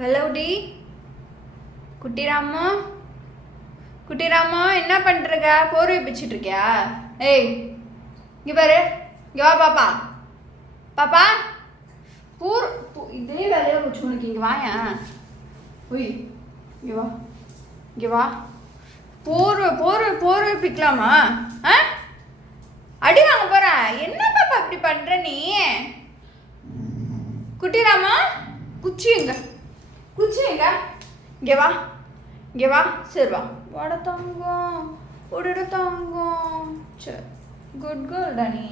Hello D குட்டிராமா. குட்டிராமா என்ன பண்ணுறங்க? போர்வை பிச்சுட்டு இருக்கியா? ஏய் இங்கே பாரு, இங்கே வா பாப்பா. பாப்பா இதே வேலையாக வச்சு உனக்கு இங்கே வாயா. ஒய் இங்கே வா, இங்கே வா. போர்வை பிக்கலாமா? ஆ அடி வாங்க போற. என்ன பாப்பா இப்படி பண்ற நீ? குட்டிராமா குச்சி எங்க? இங்கே வா, இங்கே வா. சரி வா. வாட தங்கம், ஓடிட தங்கம். சரி குட் கேர்ள்டா நீ.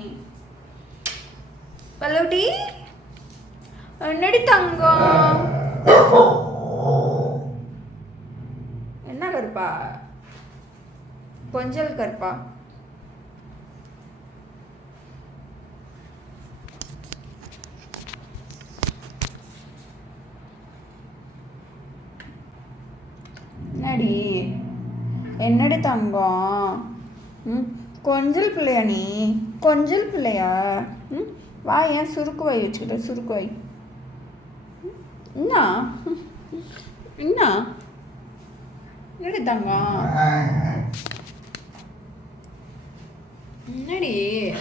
பல்லவடி என்னடி தங்கம்? என்ன கருப்பா? கொஞ்சல் கருப்பா? என்னடி தங்கம்? கொஞ்சல் பிள்ளையா நீ? கொஞ்சல் பிள்ளையா? வா, ஏன் சுருக்கு வாய் வச்சுக்கிட்ட? சுருக்கு வாய் என்ன என்ன? என்னடி தங்கம்? என்னடி?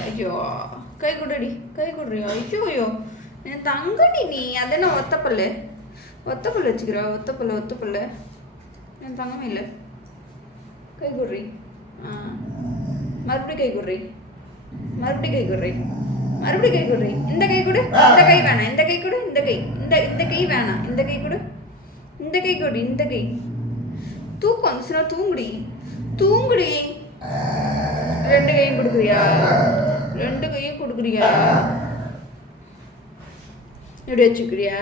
ஐயோ கை கொடுடி, கை கொடுறியா? ஐயோ ஐயோ என் தங்கடி நீ. அதென்ன ஒத்தப்பல்லு வச்சுக்கிறா? ஒத்தப்பல்லு என் தங்கமே இல்லை. கை கொடுறி. மறுபடியும் கை கொடுறி. இந்த கை கொடு. இந்த கை வேணாம். இந்த கை கொடு. இந்த கை வேணாம். இந்த கை கொடு. இந்த கை கொடு. இந்த கை தூக்கம் வந்துச்சுன்னா தூங்குடி. ரெண்டு கையும் கொடுக்குறியா? இப்படி வச்சுக்கிறியா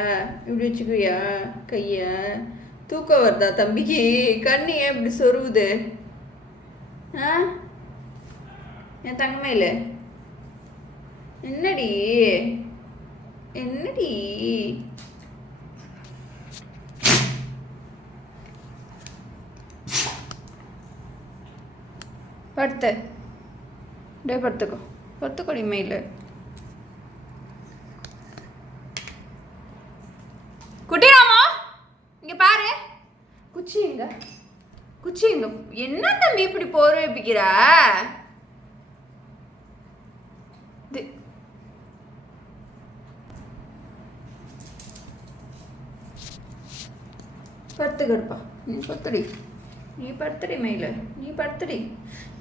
கைய? தூக்கம் வருதா தம்பிக்கு? கண்ணு ஏன் இப்படி சொருவுது? என் தங்கமே இல்லை. என்னடி படுத்துக்கோடி மெயில். குட்டிராமா இங்க பாரு. குச்சி எங்க? என்ன தம்பி இப்படி போர்வை வைப்பிக்கிற? படுத்துக்கடுப்பா. நீ படுத்துடி மெயில.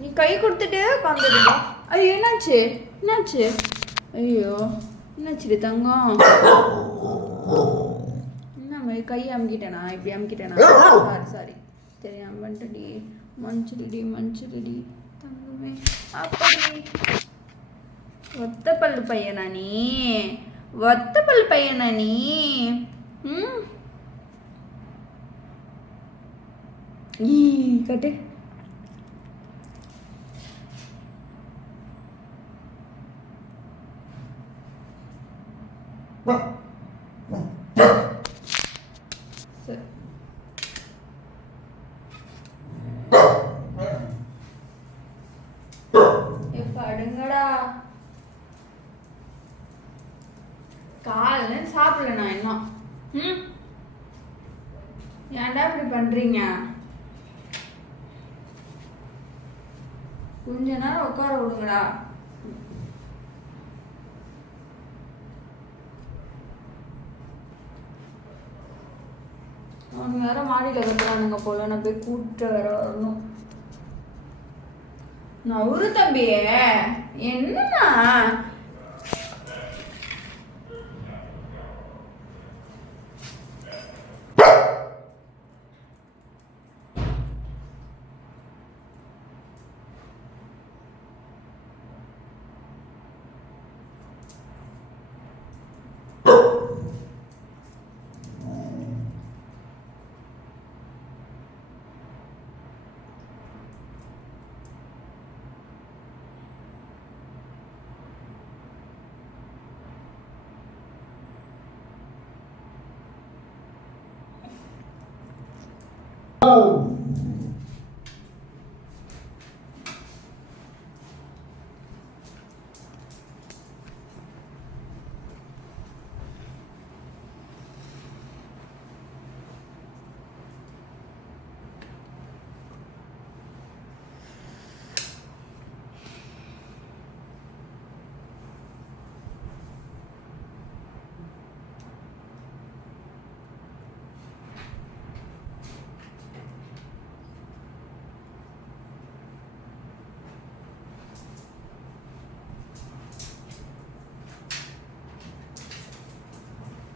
நீ கை கொடுத்துட்டு உட்காந்துடுப்பா. ஐயோ என்னாச்சு? ஐயோ என்னாச்சுடி தங்கம்? என்ன கை அமுக்கிட்டேனா? இப்படி அமுக்கிட்டேனா? சாரி தெரியாம வந்துட்டடி. மன்னிச்சிடுடி தங்கமே. அப்படி ஒத்த பல்லு பையனா நீ? கட்டு. படுங்கடா. காலைல சாப்பிடல நான் இன்னும். ஏன்டா இப்படி பண்றீங்க? கொஞ்ச நேரம் உட்கார விடுங்கடா. அவங்க வேற மாடியில் வைக்கிறானுங்க போல. நான் போய் கூப்பிட்டு வேற வரணும். நவுறு தம்பியே. என்னன்னா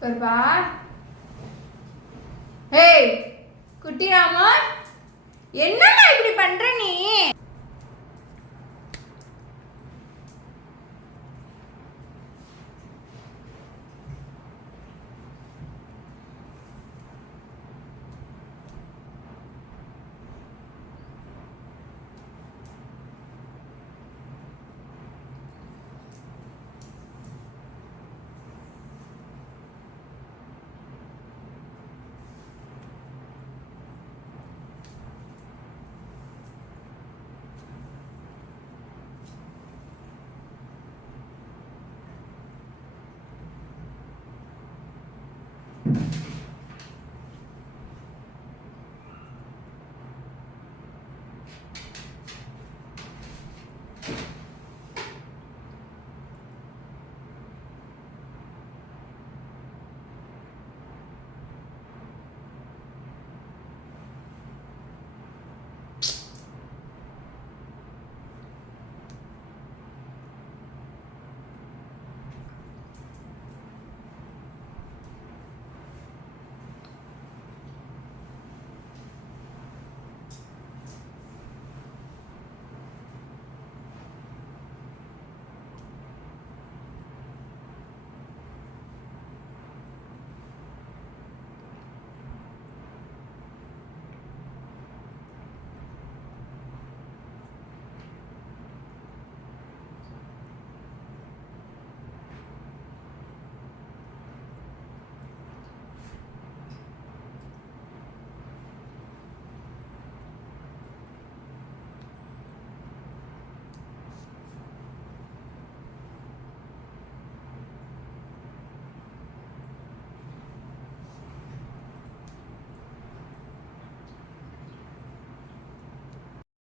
பர்பா. ஏய் குட்டி ராமா, என்னடா இப்படி பண்ற நீ?